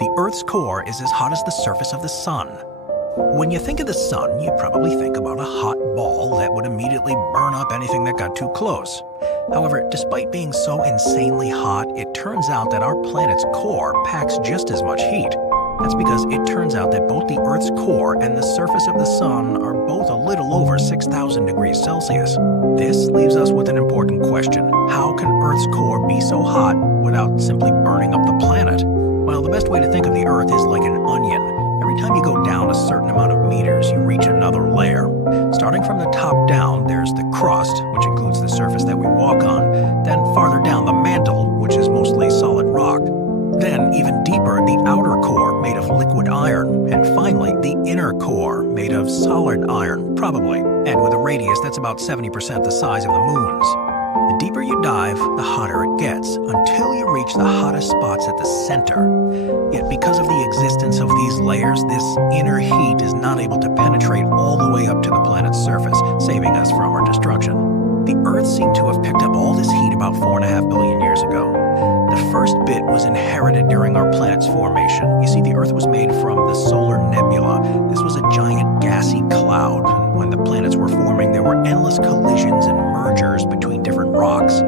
The Earth's core is as hot as the surface of the sun. When you think of the sun, you probably think about a hot ball that would immediately burn up anything that got too close. However, despite being so insanely hot, it turns out that our planet's core packs just as much heat. That's because it turns out that both the Earth's core and the surface of the sun are both a little over 6,000 degrees Celsius. This leaves us with an important question. How can Earth's core be so hot without simply burning up the planet? Well, the best way to think of the Earth is like an onion. Every time you go down a certain amount of meters, you reach another layer. Starting from the top down, there's the crust, which includes the surface that we walk on. Then farther down, the mantle, which is mostly solid rock. Then, even deeper, the outer core, made of liquid iron. And finally, the inner core, made of solid iron, probably. And with a radius that's about 70% the size of the moon's. The deeper you dive, the hotter it gets, until you reach the hottest spots at the center. Yet because of the existence of these layers, this inner heat is not able to penetrate all the way up to the planet's surface, saving us from our destruction. The Earth seemed to have picked up all this heat about 4.5 billion years ago. The first bit was inherited during our planet's formation. You see, the Earth was made from the solar nebula. This was a giant gassy cloud, and when the planets were forming, there were endless collisions and mergers between different rocks.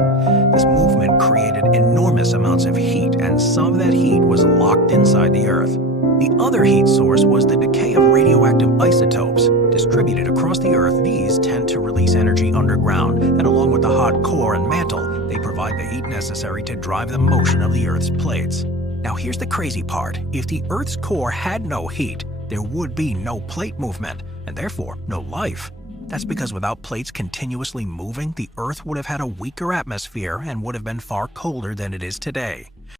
This movement created enormous amounts of heat, and some of that heat was locked inside the Earth. The other heat source was the decay of radioactive isotopes. Distributed across the Earth, these tend to release energy underground, and along with the hot core and mantle, they provide the heat necessary to drive the motion of the Earth's plates. Now here's the crazy part. If the Earth's core had no heat, there would be no plate movement, and therefore no life. That's because without plates continuously moving, the Earth would have had a weaker atmosphere and would have been far colder than it is today.